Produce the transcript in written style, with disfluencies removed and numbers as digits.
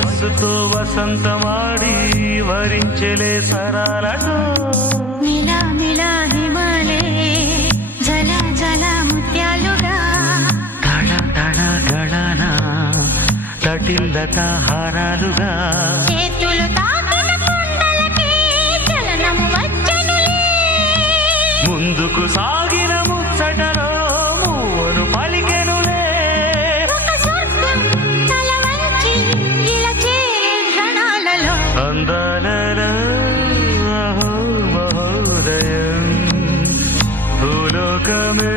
వయస్సుతో వసంతమాడి వరించెలే సరాలటో మిలా మిలా హిమాలే జల జల ముత్యాలుగా తళ తళ గళన తటిల్లత హారాలుగా చేతులు తాకిన కుండలకే చలనము వచ్చనులే ముందుకు సాగిన ముచ్చటలో మూవను పలికెనులే ఒక స్వర్గం తల వంచి ఇలా చేరే క్షణాలలో అందాలలో అహో మహోదయం భూలోకమే